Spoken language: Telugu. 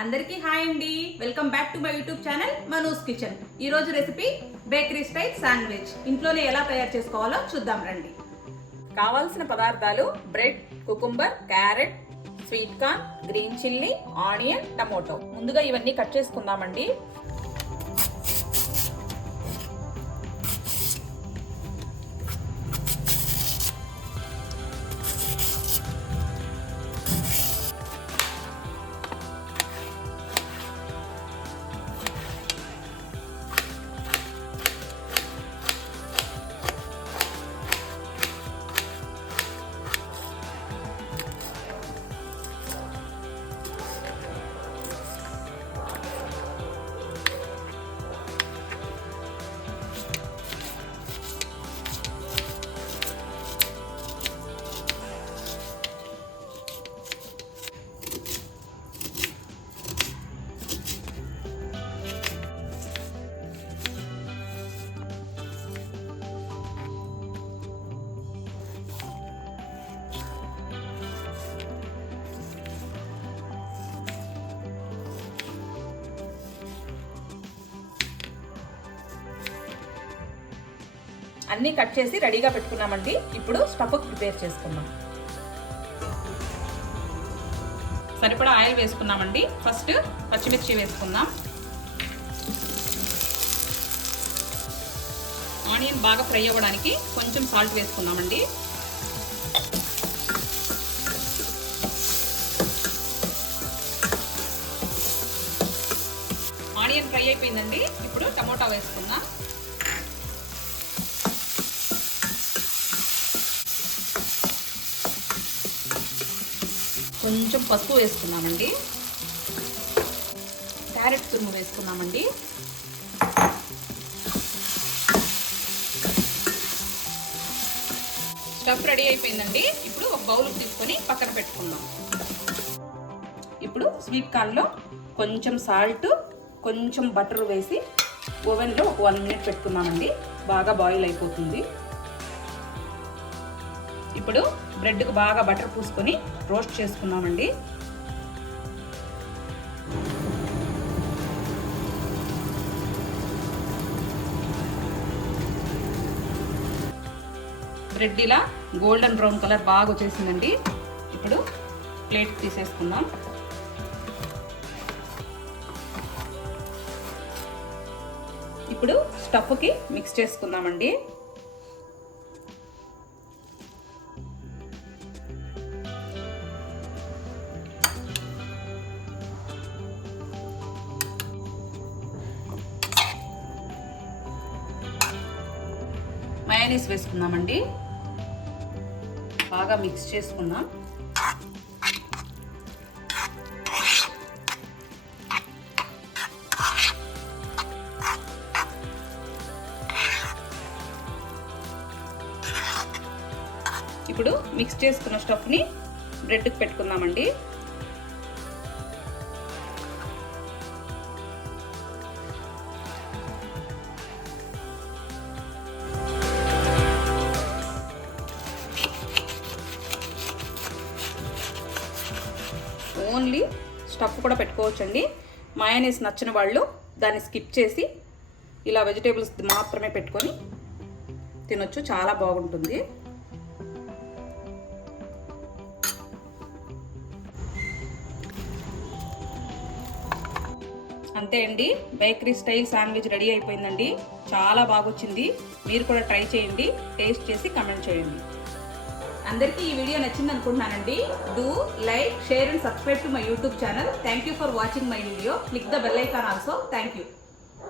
అందరికీ హాయ్ అండి. Welcome back to my YouTube channel మనూస్ kitchen. ఈ రోజు రెసిపీ బేకరీ స్టైల్ శాండ్విచ్. ఇంట్లోనే ఎలా తయారు చేసుకోవాలో చూద్దాం రండి. కావాల్సిన పదార్థాలు bread, cucumber, carrot, sweet corn, green chilli, onion, tomato. ముందుగా ఇవన్నీ కట్ చేసుకుందామండి. అన్నీ కట్ చేసి రెడీగా పెట్టుకున్నామండి. ఇప్పుడు స్టఫ్ ప్రిపేర్ చేసుకుందాం. సరిపడా ఆయిల్ వేసుకున్నామండి. ఫస్ట్ పచ్చిమిర్చి వేసుకుందాం. ఆనియన్ బాగా ఫ్రై అవ్వడానికి కొంచెం సాల్ట్ వేసుకుందామండి. ఆనియన్ ఫ్రై అయిపోయిందండి. ఇప్పుడు టమోటా వేసుకుందాం. కొంచెం పసుపు వేసుకున్నామండి. క్యారెట్ తురుము వేసుకున్నామండి. స్టఫ్ రెడీ అయిపోయిందండి. ఇప్పుడు ఒక బౌల్ తీసుకొని పక్కన పెట్టుకుందాం. ఇప్పుడు స్వీట్ కార్న్లో కొంచెం సాల్ట్, కొంచెం బటర్ వేసి ఓవెన్లో ఒక 1 minute పెట్టుకున్నామండి. బాగా బాయిల్ అయిపోతుంది. ఇప్పుడు బ్రెడ్కు బాగా బటర్ పూసుకొని రోస్ట్ చేసుకున్నామండి. బ్రెడ్ ఇలా గోల్డెన్ బ్రౌన్ కలర్ బాగా వచ్చేసిందండి. ఇప్పుడు ప్లేట్ తీసేసుకుందాం. ఇప్పుడు స్టఫ్కి మిక్స్ చేసుకుందామండి. మయోనీస్ వేసుకుందామండి. బాగా మిక్స్ చేసుకుందాం. ఇప్పుడు మిక్స్ చేసుకున్న స్టఫ్ని బ్రెడ్కి పెట్టుకుందామండి. ఓన్లీ స్టఫ్ కూడా పెట్టుకోవచ్చండి. మయోనీస్ నచ్చిన వాళ్ళు దాన్ని స్కిప్ చేసి ఇలా వెజిటేబుల్స్ మాత్రమే పెట్టుకొని తినొచ్చు. చాలా బాగుంటుంది. అంతే అండి, బేకరీ స్టైల్ శాండ్విచ్ రెడీ అయిపోయిందండి. చాలా బాగొచ్చింది. మీరు కూడా ట్రై చేయండి. టేస్ట్ చేసి కమెంట్ చేయండి. అందరికీ ఈ వీడియో నచ్చింది అనుకుంటున్నానండి. Do like, share and subscribe to my YouTube channel. Thank you for watching my video. Click the bell icon also. Thank you.